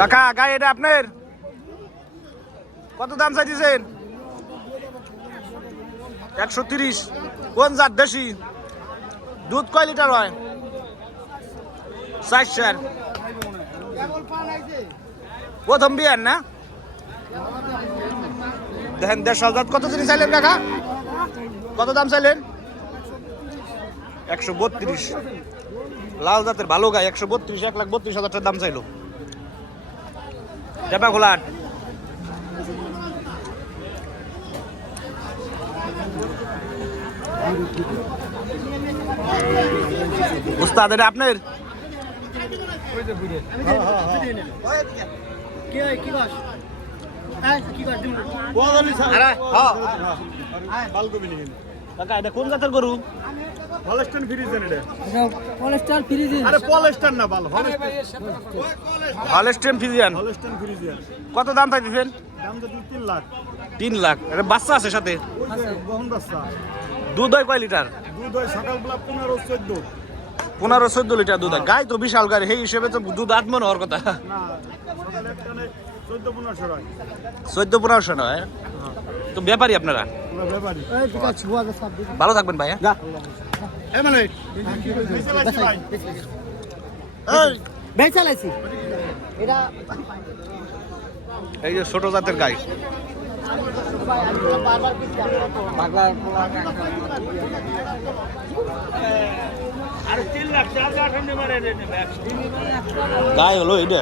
কাকা গাই এটা আপনার? কত দাম চাইতেছেন? একশো তিরিশ। কোন জাত দেশি দুধ কয় লিটার হয়? স্যার। প্রথম বিয়ার না? দেখেন দেড়শো জাত কত জিনিস চাইলেন কাকা? কত দাম চাইলেন? একশো বত্রিশ। লাল জাতের ভালো গাই, একশো বত্রিশ, এক লাখ বত্রিশ হাজার দাম চাইলো। চাপা খোলা উস্তাদ এটা আপনার? কি হয়। কোন জাতের গরু? ফ্রিজেন এটা? কোলেস্ট্রল ফ্রিজ আরে পলেস্টার না হলস্টেন ফিজিয়ান হলস্টাইন ফ্রিজিয়ান? কত দাম পাইতেছেন দাম তো তিন লাখ। তিন লাখ। এটা বাচ্চা আছে সাথে? বহন বাচ্চা। দুধ হয় কয় লিটার? দুধ হয় সকালবেলা পনেরো চোদ্দ। পনেরো চোদ্দ লিটার দুধ হয়। গাই তো বিশাল গাড়ি সেই হিসেবে তো দুধ আত্মন হওয়ার কথা। চোদ্দ পনেরোশো হয়। নয়? তো ব্যাপারী আপনারা? হুয়া ভালো থাকবেন ভাই হ্যাঁ? এই। যে ছোট জাতের গাই। গাই হলো এটা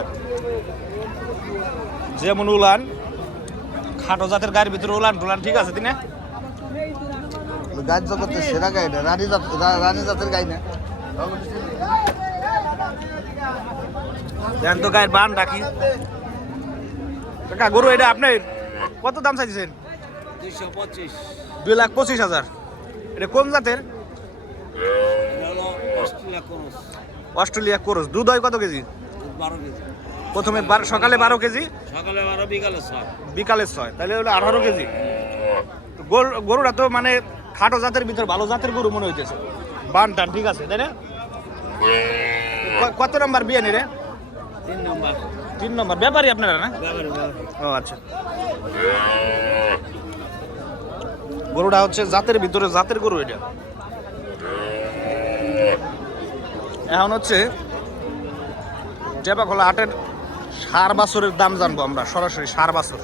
যেমন উলান খাটো জাতের গায়ের ভিতরে উলান টুলান ঠিক আছে তিনে গাছ জগতের সেরা গাই না রানী জাত রানী জাতের গাই না দেন তো গায়ের বান ডাকি কাকা গরু এটা আপনার কত দাম চাইছেন? পঁচিশ দুই লাখ পঁচিশ হাজার। এটা কোন জাতের? এটা অস্ট্রেলিয়া ক্রস। কোরস দুধ হয় কত কেজি? বারো কেজি প্রথমে বার- সকালে বারো কেজি। সকালে বারো বিকালে ছয়। বিকালে ছয়। তাহলে হলো আঠারো কেজি। গরুটা তো মানে খাটো জাতের ভিতরে ভালো জাতের গরু মনে হইতেছে। বান টান ঠিক আছে তাই না? কত নম্বর বিয়ে রে? তিন নম্বর। তিন নম্বর। ব্যাপারই আপনারা না? ও আচ্ছা। গরুটা হচ্ছে জাতের ভিতরে জাতের গরু এটা। এখন হচ্ছে টেপাখোলা হাটের সার বাছরের দাম জানব আমরা সরাসরি সার বাছর।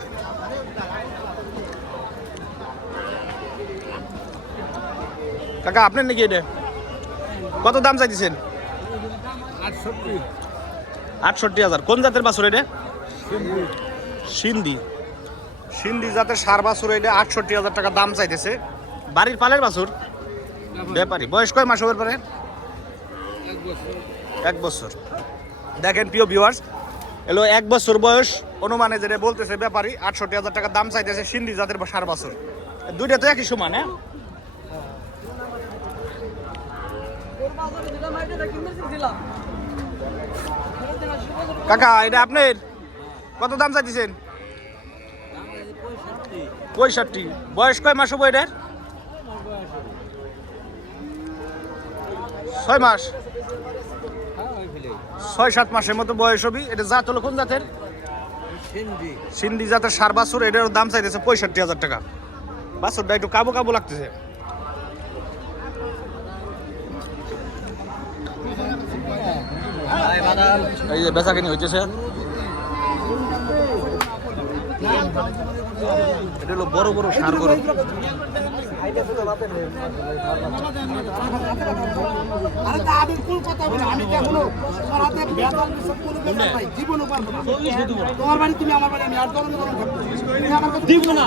কাকা আপনার নাকি এটা? কত দাম চাইতেছেন? আটষট্টি হাজার। কোন জাতের বাছর এটা? সিন্ধি। সিন্ধি জাতের সার বাছুর এটা আটষট্টি হাজার টাকা দাম চাইতেছে। বাড়ির পালের বাছুর? ব্যাপারী। বয়স কয় মাস হবার পারে? এক বছর। দেখেন প্রিয় ভিউয়ার্স এলো এক বছর বয়স অনুমানে যেটা বলতেছে ব্যাপারী আটষট্টি হাজার টাকা দাম চাইতেছে সিন্ধি জাতের সার বাছুর। দুইটা তো একই সমান হ্যাঁ? কাকা এটা আপনার? কত দাম চাইতেছেন? পঁয়ষট্টি। বয়স কয় মাস হব এটার? ছয় মাস। ছয় সাত মাসের মতো বয়স হবি। এটা জাত হলো কোন জাতের? সিন্ধি। জাতের সার বাছুর এটার দাম চাইতেছে পঁয়ষট্টি হাজার টাকা। বাছুরটা একটু কাবু কাবু লাগতেছে। এই যে বেচা কিনি হইতেছে এটা হলো বড় বড় সার গরু দিব না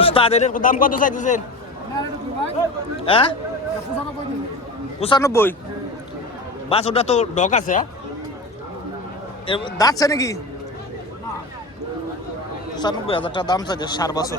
উস্তাদ দাম কত চাইতেছেন? হ্যাঁ? পঁচানব্বই। বাছরটা তো ডক আছে হ্যাঁ? দাঁতছে নাকি? পঁচানব্বই হাজার টাকা দাম চাইছে সার বছর।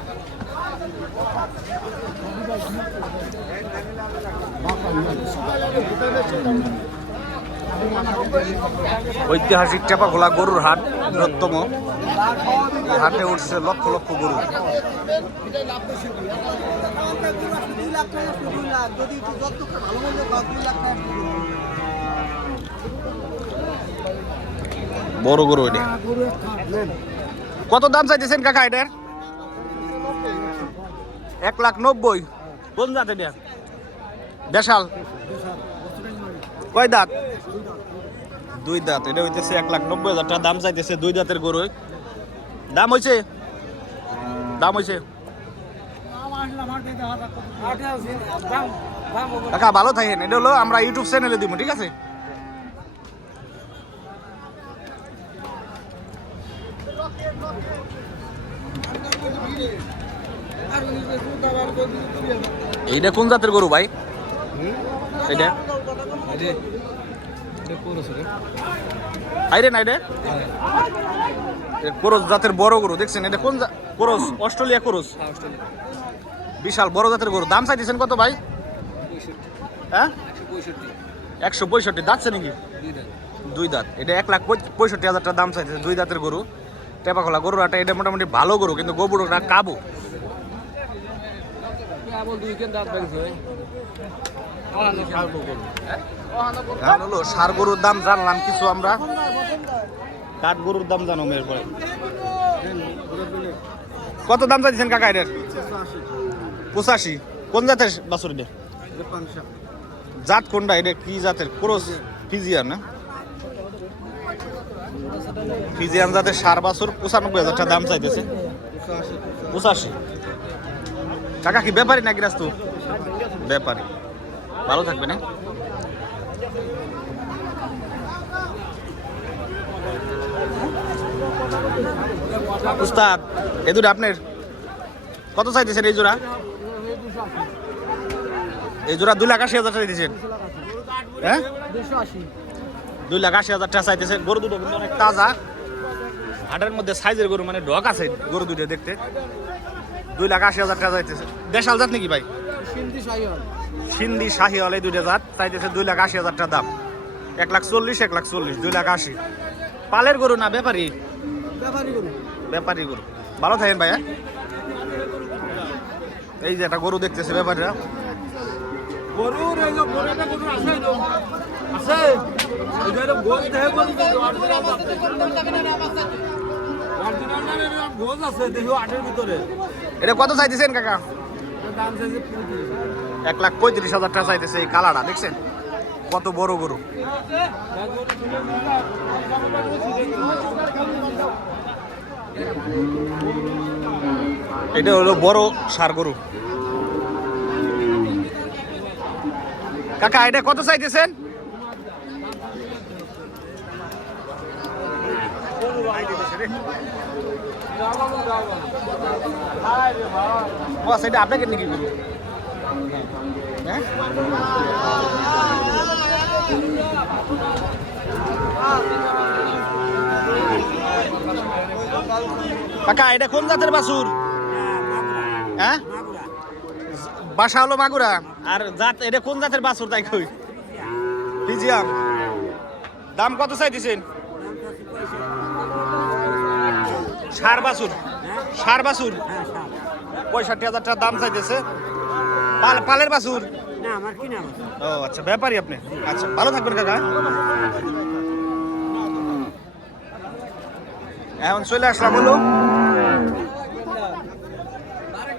ঐতিহাসিক টেপা খোলা গরুর হাট বৃহত্তম। হাটে উঠছে লক্ষ লক্ষ গরু। বড় গরু এটা। কত দাম চাইতেছেন কাকা এটার? এক লাখ নব্বই। কোন জাত এটা? বেশাল কয় দাঁত? দুই দাঁত এটা হইতেছে এক লাখ নব্বই হাজার টাকা দাম চাইতেছে দুই দাঁতের গরু দাম হয়েছে দাম হয়েছে কাকা ভালো থাকেন এটা হলো আমরা ইউটিউব চ্যানেলে দিব ঠিক আছে? এইটা কোন জাতের গরু ভাই? এটা আইরে না এটা? কোরস জাতের বড় গরু দেখছেন? এটা কোন কোরস? অস্ট্রেলিয়া কোরস? বিশাল বড় জাতের গরু। দাম চাইতেছেন কত ভাই? হ্যাঁ? একশো পঁয়ষট্টি। দাঁতছে নাকি? দুই দাঁত। এটা এক লাখ পঁয়ষট্টি হাজার টাকা দাম চাইতেছে দুই দাঁতের গরু। টেপা খোলা গরু আটা এটা মোটামুটি ভালো গরু কিন্তু গোবরটা কাবু। হলো সার গরুর দাম জানলাম কিছু আমরা। কাঠ গরুর দাম জানো মেয়ের কত দাম চাইছেন কাকা এটার? পঁচাশি। কোন জাতের বাছুর এটা? জাত কোনটা? এটা কি জাতের? ক্রস ফিজিয়ান না? ফিজিয়ান জাতের সার বাছুর পঁচানব্বই হাজার টাকা দাম চাইতেছে। পঁচাশি। কাকা, কি ব্যাপারী নাকি রাস্তু ব্যাপারী। ভালো থাকবে না উস্তাদ, এ দুটো আপনার। কত চাইতেছেন এই জোড়া? এই জোড়া দুই লাখ আশি হাজার দিয়েছেন হ্যাঁ? দুই লাখ আশি হাজার টাকা চাইতেছে গরু দুটো অনেক তাজা। হাটের মধ্যে সাইজের গরু মানে ডক আছে, গরু দুটো দেখতে। দুই লাখ আশি হাজার টাকা চাইতেছে। দেশাল জাত নাকি ভাই? সিন্ধি শাহি হলে দুইটা জাত চাইতেছে দুই লাখ আশি হাজার টাকা দাম। এক লাখ চল্লিশ এক লাখ চল্লিশ দুই লাখ আশি। পালের গরু না ব্যাপারী? ব্যাপারী গরু। ভালো থাকেন ভাইয়া। এই যে একটা গরু দেখতেছে ব্যাপারীরা। এই গরু গরু আছে। এটা কত চাইতেছেন, কাকা? এক লাখ পঁয়ত্রিশ হাজার টাকা চাইতেছে এই কালাটা দেখছেন? কত বড় গরু। এটা হলো বড় সার গরু। কাকা, এটা কত চাইতেছেন? ও সেটা আপনাকে নাকি হ্যাঁ? কাকা, এটা কোন জাতের বাছুর? হ্যাঁ? বাসা হলো মাগুরা। আর জাত, এটা কোন জাতের বাসুর তাই কই? ফিজিয়াম দাম কত চাইতেছেন? সার বাছুর সার বাছুর পঁয়ষট্টি হাজার টাকা দাম চাইতেছে। পাল পালের বাছুর ও আচ্ছা ব্যাপারই আপনি। আচ্ছা ভালো থাকবেন কাকা। এখন চলে আসলাম হলো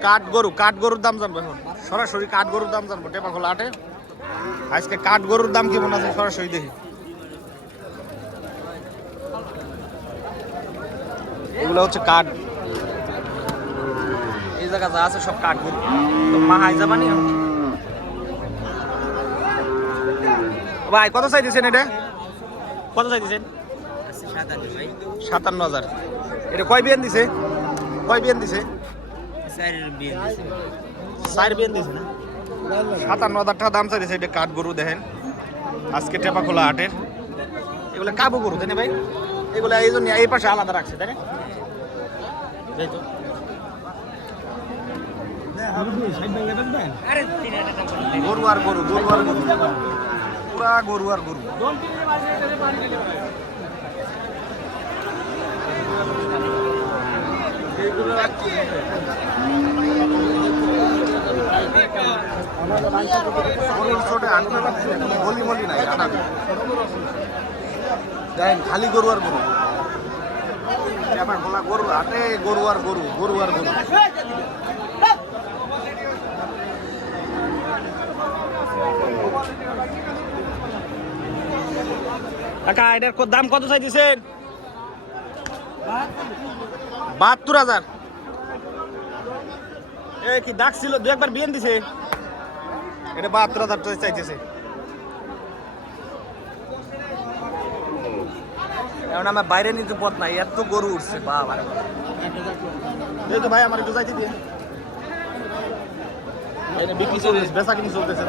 কাঠ গরু। কাঠ গরুর দাম জানব এখন। সরাসরি কাঠ গরুর দাম জানব। টেপাখোলা হাটে আজকে কাঠ গরুর দাম কেমন আছে সরাসরি দেখি। এগুলো হচ্ছে কাঠ। এই জায়গা যা আছে সব কাঠ গরু তো মাহাই যাবানি ভাই কত চাইতেছেন এটা? কত চাইতেছেন? সাতান্ন হাজার। এটা কয় বিয়ান দিছে? কয় বিয়ান দিছে? চার বিয়ান দিছে না? সাতান্ন হাজার টাকা দাম চাইছে এটা কাঠ গরু দেখেন। আজকে টেপা খোলা হাটের। এগুলো কাবু গরু তাই না ভাই? এগুলো এই জন্য এই পাশে আলাদা রাখছে তাই না? গরু আর গরু গরু আর গরু। পুরা গরু আর গরু। খালি গরু আর গরু। এবার বলা গরু হাটে গরু আর গরু গরু আর গরু। কাকা এটার দাম কত চাই দিছেন বাহাত্তর হাজার। এ কি ডাক ছিল? দু একবার বিয়েন দিছে। এটা বাহাত্তর হাজার চাইতেছে। এখন আমার বাইরে নিতে পথ নাই, এত গরু উঠছে বাবা। ভাই, আমার একটু যাইতে দিয়ে বেচা কিনি বেচা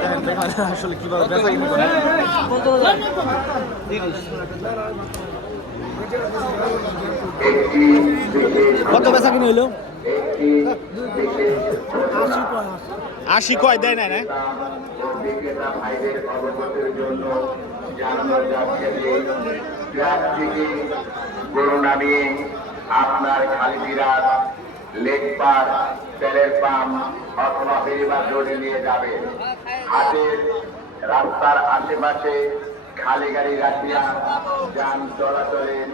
কত বেচা কিনি হইল? আশি কয়, দেয় না না যাচ্ছে থেকে গরু নামিয়ে আপনার খালি বিরাট লেগ পার তেলের পাম্প অথবা বেরিবার রোডে নিয়ে যাবেন হাটের রাস্তার আশেপাশে খালি গাড়ি রাখিয়া যান চলাচলের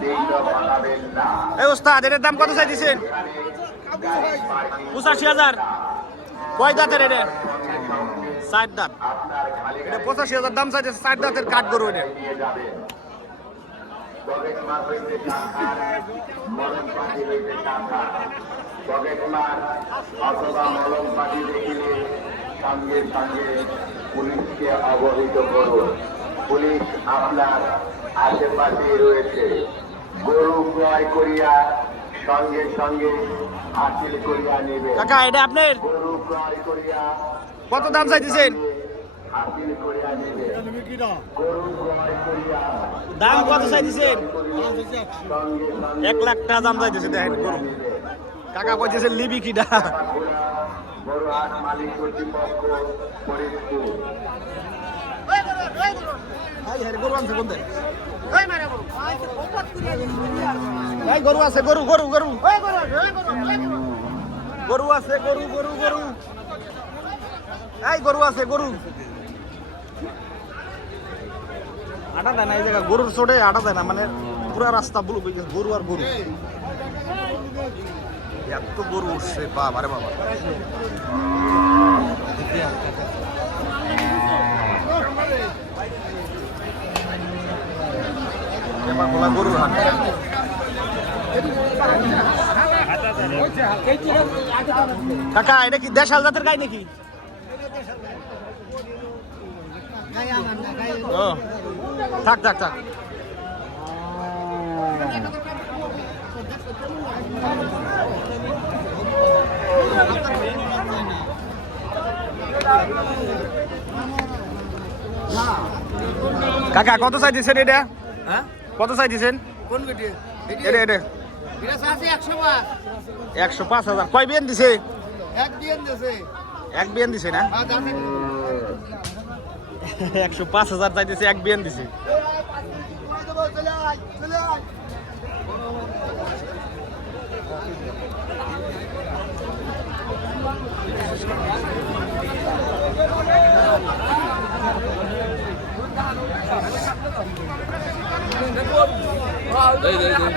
বিঘ্ন ঘটাবেন না। ওস্তাদ এটার দাম কত চাই দিছেন পঁচাশি হাজার। কয় দাঁতের এটা? ষাট দাঁত। এটা পঁচাশি হাজার দাম চাইছে ষাট দাঁতের কাঠ গরু এটা পকেট মার হইতে টাকা মলম পাটি হইতে টাকা। পকেট মার অথবা মলম পাটি দেখিলে সঙ্গে সঙ্গে পুলিশকে অবহিত করুন পুলিশ আপনার আশেপাশে রয়েছে। গরু ক্রয় করিয়া সঙ্গে সঙ্গে হাসিল করিয়া নেবে। কাকা এটা আপনার? গরু ক্রয় করিয়া কত দাম চাইতেছেন? হাসিল করিয়া নেবে গরু ক্রয় করিয়া দাম কত চাইতেছেন এক লাখ টাকা দাম চাইতেছে দেখেন গরু। কাকা কইতেছে লিবি কিটা বড় হাট মালিক কর্তৃপক্ষ ফরিদপুর গরু আছে গরু গরু গরু। গরু আছে গরু গরু গরু। এই গরু আছে গরু। আটা দেয় না, এই জায়গা গরুর চোটে আটা দেয় না মানে পুরা রাস্তা বুলু গরু আর গরু। এত গরু উঠছে বাবা রে বাবা। কাকা, এটা কি দেশাল জাতের গাই নাকি? ও থাক থাক থাক। কাকা কত চাইতেছেন এটা? হ্যাঁ? কত চাইতেছেন কোন বেটি? এটা একশো পাঁচ। একশো পাঁচ হাজার। কয় বিয়ান দিছে? এক দিয়ে দিয়েছে এক বিয়ান দিছে না? যাতে একশো পাঁচ হাজার চাইতেছে এক বিয়ান দিছে। চলে আয় চলে আয় এই, এই, এই।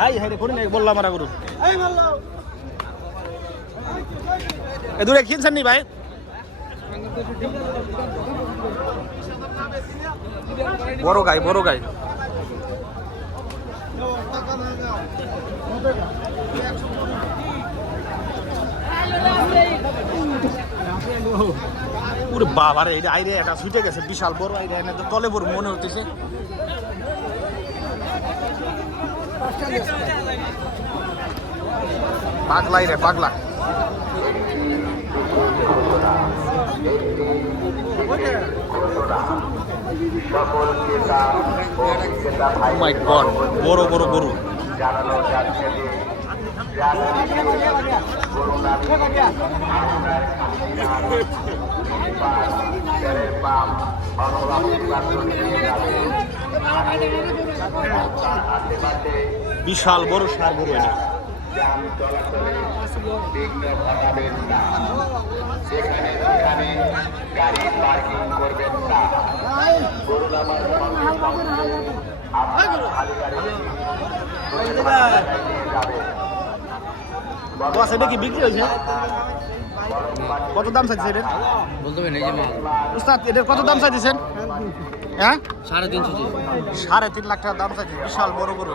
হাই হাই রে করি নাই বললাম মারা গরু এ দূরে কিনছেন নি ভাই? বড় গাই বড় গাই। ওরে বাবা রে আইরে এটা ছুটে গেছে বিশাল বড় আইরে এনে তো তলে বড় মনে হতেছে পাগলাই রে পাগলা সকল ক্রেতা ও বিক্রেতা ভাই মাই গড বড় বড় গরু জানানো যাচ্ছে যে যারা গরু নামে আপনার তেলের পাম অথবা নির্বাচন নিয়ে যাবে আশেপাশে বিশাল বড় সার গরু এটা। এটা কি বিক্রি হয়েছে? কত দাম চাইছে এটার বলতে পারি এই যে উস্তাদ এটার কত দাম চাইছেন হ্যাঁ? সাড়ে তিনশো সাড়ে তিন লাখ টাকা দাম চাইছে বিশাল বড় এটা।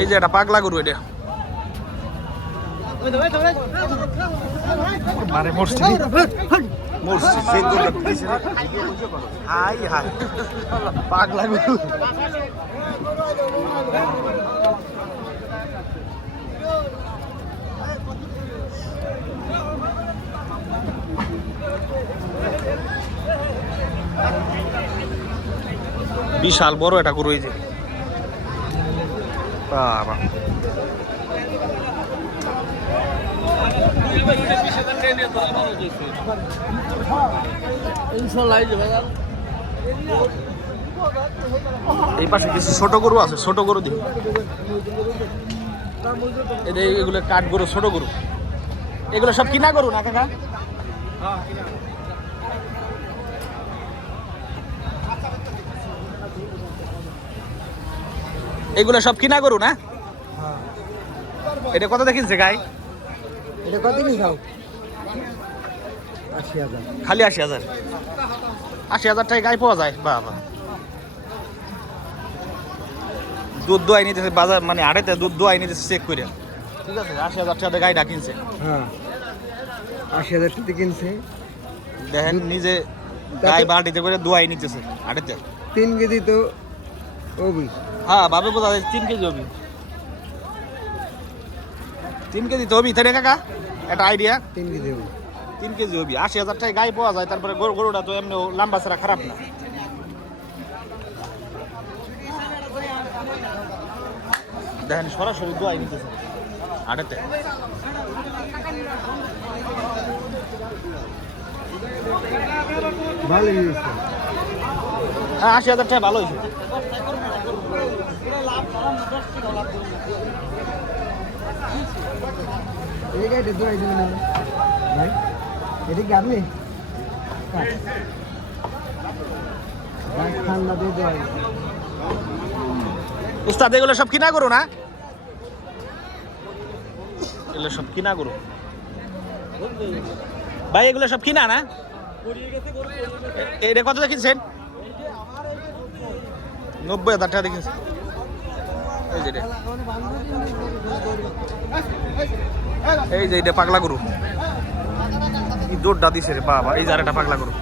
এই যে এটা পাগলা গরু এটা। মারে মরছি মরছি সেই গরুটা হাই হাই। পাগলা গরু। বিশাল বড় এটা গরু যে। এই পাশে কিছু ছোট গরু আছে, ছোট গরু এদের এগুলো কাঠ গরু ছোট গরু। এগুলো সব কিনা গরু না কাকা? এগুলো সব কিনা গরু না? এটা কত দেখিনছে গাই? এটা কত হাজার। খালি আশি হাজার। আশি হাজার টাকা গাই পাওয়া যায়? বাবা দুধ দোয়াই নিতেছে বাজার মানে আড়াইতে দুধ দোয়াই নিতেছে চেক করে ঠিক আছে আশি হাজার টাকা গাইটা কিনছে। হ্যাঁ। আশি হাজার টাকা কিনছে। দেখেন নিজে গাই বালতিতে করে দোয়াই নিতেছে আড়াইতে। তিন কেজি তো ওবি হ্যাঁ বোঝা যায় তিন কেজি তিন কেজি তো হবি তাই কাকা? একটা আইডিয়া তিন কেজি ওবি তিন কেজি আশি হাজার গাই পাওয়া যায় তারপরে গরু গরুটা তো এমনি লম্বা ছাড়া খারাপ না। দেখেন সরাসরি দোয়াই নিতেছে আড়াতে ভালো হয়েছে। হ্যাঁ আশি হাজার টাকা ভালো হয়েছে। এগুলো সব কিনা করো না? এগুলো সব কিনা করো ভাই, এগুলো সব কিনা না? এটা কত দেখিনছেন নব্বই হাজার টাকা দেখিনছে এই যে এটা। পাগলা গরু কি দৌড়টা দিছে রে বাবা, এই যে আরেকটা পাগলা গরু